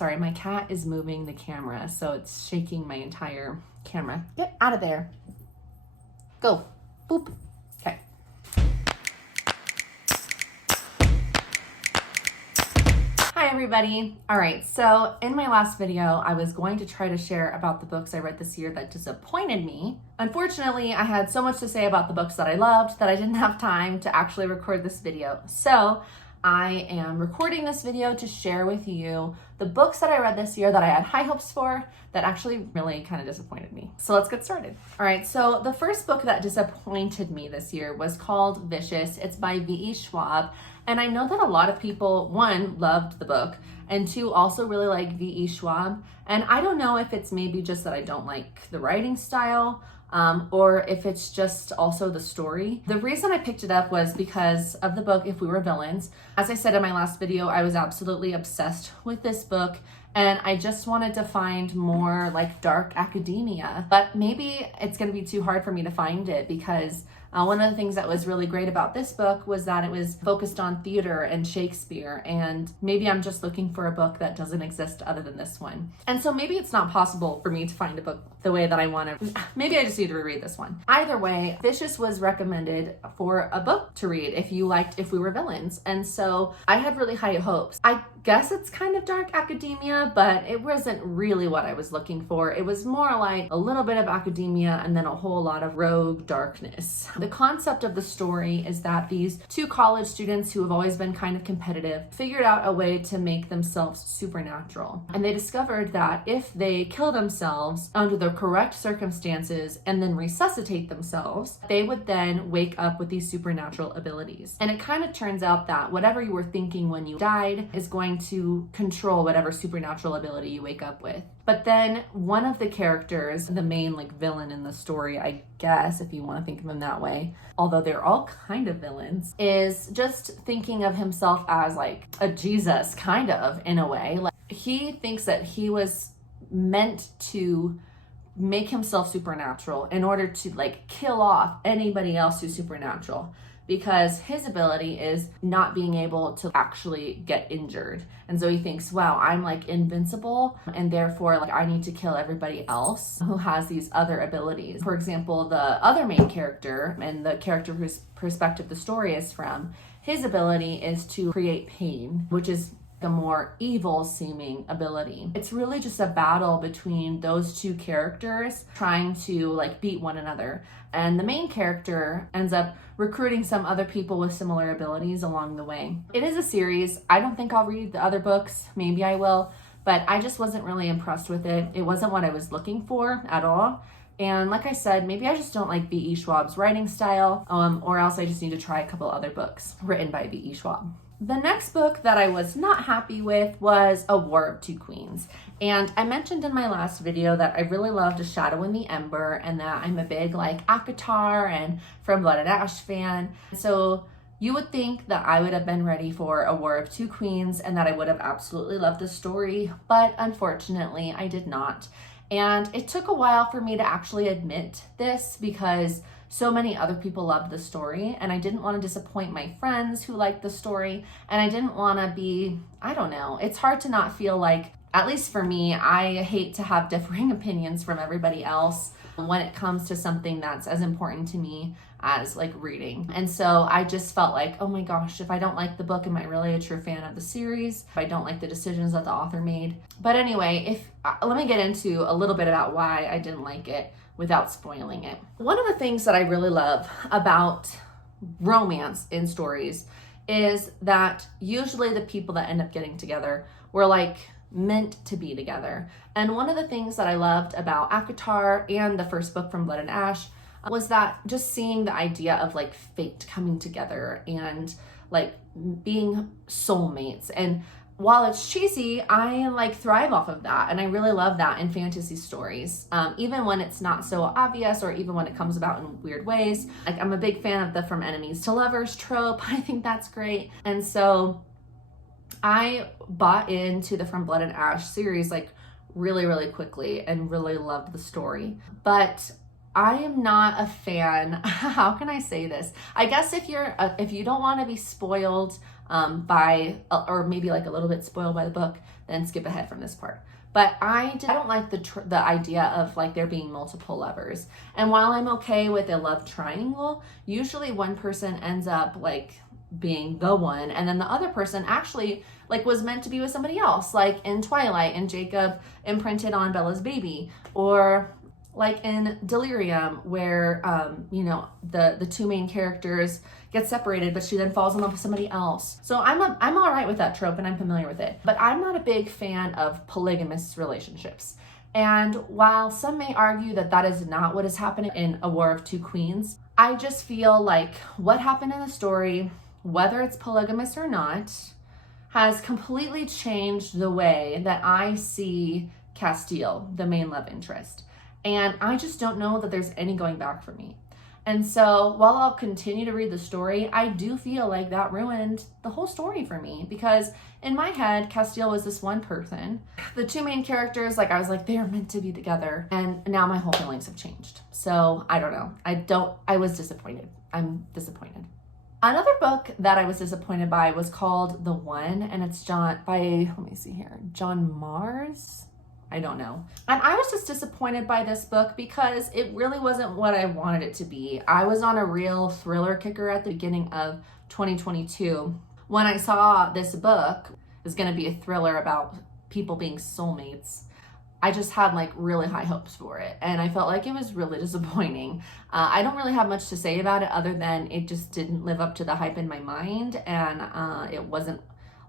Sorry, my cat is moving the camera, so it's shaking my entire camera. Get out of there. Go. Boop. Okay. Hi everybody. All right, so in my last video, I was going to try to share about the books I read this year that disappointed me. Unfortunately, I had so much to say about the books that I loved that I didn't have time to actually record this video. So I am recording this video to share with you the books that I read this year that I had high hopes for that actually really kind of disappointed me. So let's get started. All right, so the first book that disappointed me this year was called Vicious. It's by V.E. Schwab. And I know that a lot of people, one, loved the book, and two, also really like V.E. Schwab. And I don't know if it's maybe just that I don't like the writing style, or if it's just also the story. The reason I picked it up was because of the book, If We Were Villains. As I said in my last video, I was absolutely obsessed with this book, and I just wanted to find more like dark academia. But maybe it's gonna be too hard for me to find it because one of the things that was really great about this book was that it was focused on theater and Shakespeare, and maybe I'm just looking for a book that doesn't exist other than this one. And so maybe it's not possible for me to find a book the way that I want to. Maybe I just need to reread this one. Either way, Vicious was recommended for a book to read if you liked If We Were Villains. And so I had really high hopes. I guess it's kind of dark academia, but it wasn't really what I was looking for. It was more like a little bit of academia and then a whole lot of rogue darkness. The concept of the story is that these two college students who have always been kind of competitive figured out a way to make themselves supernatural. And they discovered that if they kill themselves under the correct circumstances and then resuscitate themselves, they would then wake up with these supernatural abilities. And it kind of turns out that whatever you were thinking when you died is going to control whatever supernatural ability you wake up with. But then one of the characters, the main like villain in the story, I guess, if you want to think of him that way, although they're all kind of villains, is just thinking of himself as like a Jesus, kind of, in a way. Like he thinks that he was meant to make himself supernatural in order to like kill off anybody else who's supernatural, because his ability is not being able to actually get injured. And so he thinks, wow, I'm like invincible, and therefore like I need to kill everybody else who has these other abilities. For example, the other main character and the character whose perspective the story is from, his ability is to create pain, which is the more evil seeming ability. It's really just a battle between those two characters trying to like beat one another. And the main character ends up recruiting some other people with similar abilities along the way. It is a series. I don't think I'll read the other books. Maybe I will, but I just wasn't really impressed with it. It wasn't what I was looking for at all. And like I said, maybe I just don't like V.E. Schwab's writing style, or else I just need to try a couple other books written by V.E. Schwab. The next book that I was not happy with was A War of Two Queens. And I mentioned in my last video that I really loved A Shadow in the Ember, and that I'm a big like ACOTAR and From Blood and Ash fan. So you would think that I would have been ready for A War of Two Queens and that I would have absolutely loved the story, but unfortunately I did not. And it took a while for me to actually admit this because so many other people loved the story, and I didn't want to disappoint my friends who liked the story, and I didn't want to be, I don't know, it's hard to not feel like, at least for me, I hate to have differing opinions from everybody else when it comes to something that's as important to me as like reading. And so I just felt like, oh my gosh, if I don't like the book, am I really a true fan of the series? If I don't like the decisions that the author made. But anyway, let me get into a little bit about why I didn't like it without spoiling it. One of the things that I really love about romance in stories is that usually the people that end up getting together were like meant to be together. And one of the things that I loved about ACOTAR and the first book, From Blood and Ash, was that just seeing the idea of like fate coming together and like being soulmates. And while it's cheesy, I like thrive off of that. And I really love that in fantasy stories. Even when it's not so obvious, or even when it comes about in weird ways. Like I'm a big fan of the from enemies to lovers trope. I think that's great. And so I bought into the From Blood and Ash series like really, really quickly and really loved the story. But I am not a fan. How can I say this? I guess if you don't want to be spoiled or maybe like a little bit spoiled by the book, then skip ahead from this part. But I don't like the idea of like there being multiple lovers. And while I'm okay with a love triangle, usually one person ends up like being the one, and then the other person actually like was meant to be with somebody else, like in Twilight and Jacob imprinted on Bella's baby, or like in Delirium where the two main characters get separated, but she then falls in love with somebody else. So I'm all right with that trope, and I'm familiar with it, but I'm not a big fan of polygamous relationships. And while some may argue that that is not what is happening in A War of Two Queens, I just feel like what happened in the story, whether it's polygamous or not, has completely changed the way that I see Castile, the main love interest. And I just don't know that there's any going back for me. And so while I'll continue to read the story, I do feel like that ruined the whole story for me, because in my head, Castile was this one person. The two main characters, like I was like, they're meant to be together. And now my whole feelings have changed. So I don't know. I was disappointed. I'm disappointed. Another book that I was disappointed by was called The One, and it's John Mars? I don't know. And I was just disappointed by this book because it really wasn't what I wanted it to be. I was on a real thriller kicker at the beginning of 2022 when I saw this book is going to be a thriller about people being soulmates. I just had like really high hopes for it, and I felt like it was really disappointing. I don't really have much to say about it other than it just didn't live up to the hype in my mind, and it wasn't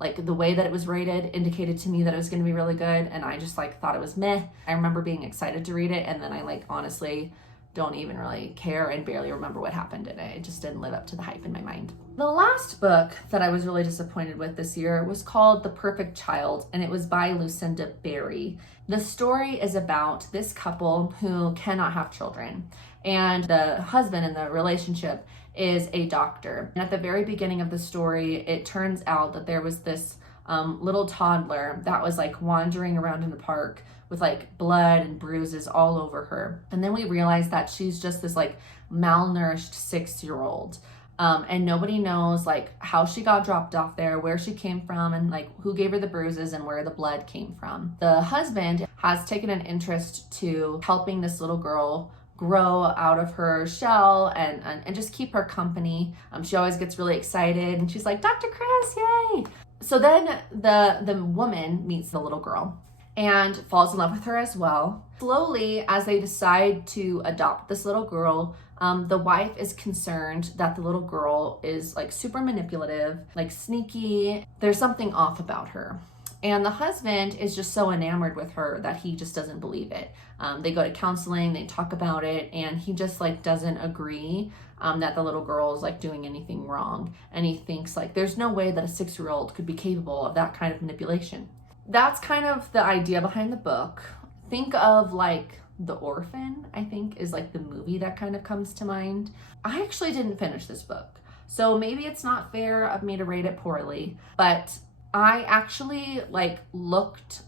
like the way that it was rated indicated to me that it was going to be really good, and I just like thought it was meh. I remember being excited to read it, and then I like honestly don't even really care and barely remember what happened in it. It just didn't live up to the hype in my mind. The last book that I was really disappointed with this year was called The Perfect Child, and it was by Lucinda Berry. The story is about this couple who cannot have children, and the husband in the relationship is a doctor. And at the very beginning of the story, it turns out that there was this little toddler that was like wandering around in the park with like blood and bruises all over her. And then we realized that she's just this like malnourished 6-year-old. And nobody knows like how she got dropped off there, where she came from, and like who gave her the bruises and where the blood came from. The husband has taken an interest to helping this little girl grow out of her shell and just keep her company. She always gets really excited and she's like, Dr. Chris, yay! So then the woman meets the little girl and falls in love with her as well. Slowly, as they decide to adopt this little girl, the wife is concerned that the little girl is like super manipulative, like sneaky. There's something off about her. And the husband is just so enamored with her that he just doesn't believe it. They go to counseling, they talk about it, and he just like doesn't agree that the little girl is like doing anything wrong. And he thinks like there's no way that a 6-year-old could be capable of that kind of manipulation. That's kind of the idea behind the book. Think of like The Orphan, I think, is like the movie that kind of comes to mind. I actually didn't finish this book, so maybe it's not fair of me to rate it poorly, but I actually like looked,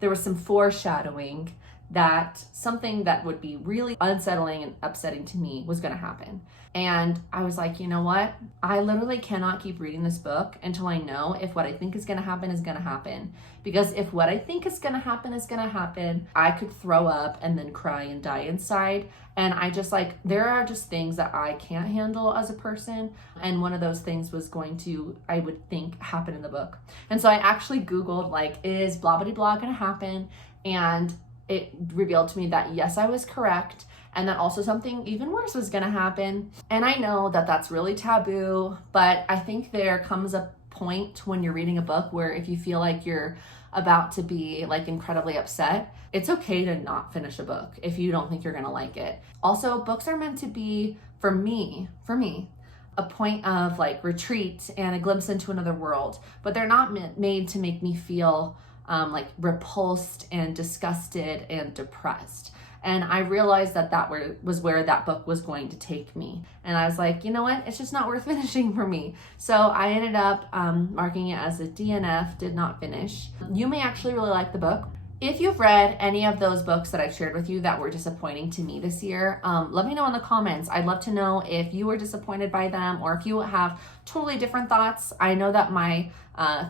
there was some foreshadowing that something that would be really unsettling and upsetting to me was going to happen. And I was like, you know what? I literally cannot keep reading this book until I know if what I think is going to happen is going to happen. Because if what I think is going to happen is going to happen, I could throw up and then cry and die inside. And I just like, there are just things that I can't handle as a person. And one of those things was going to, I would think, happen in the book. And so I actually Googled like, is blah, blah, blah going to happen? And it revealed to me that yes, I was correct. And that also something even worse was going to happen. And I know that that's really taboo, but I think there comes a point when you're reading a book where if you feel like you're about to be like incredibly upset, it's okay to not finish a book if you don't think you're going to like it. Also, books are meant to be, for me, a point of like retreat and a glimpse into another world, but they're not made to make me feel like repulsed and disgusted and depressed. And I realized that was where that book was going to take me. And I was like, you know what? It's just not worth finishing for me. So I ended up marking it as a DNF, did not finish. You may actually really like the book. If you've read any of those books that I've shared with you that were disappointing to me this year, let me know in the comments. I'd love to know if you were disappointed by them or if you have totally different thoughts. I know that my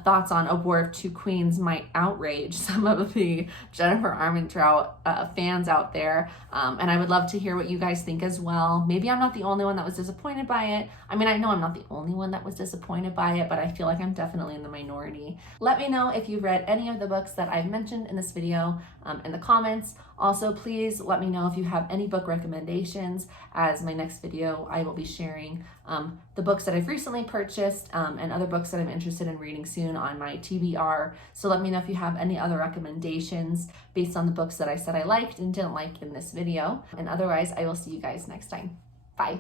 thoughts on A War of Two Queens might outrage some of the Jennifer Armentrout fans out there, and I would love to hear what you guys think as well. Maybe I'm not the only one that was disappointed by it. I mean, I know I'm not the only one that was disappointed by it, but I feel like I'm definitely in the minority. Let me know if you've read any of the books that I've mentioned in this video in the comments. Also, please let me know if you have any book recommendations, as my next video I will be sharing the books that I've recently purchased and other books that I'm interested in reading soon on my TBR. So let me know if you have any other recommendations based on the books that I said I liked and didn't like in this video. And otherwise, I will see you guys next time. Bye.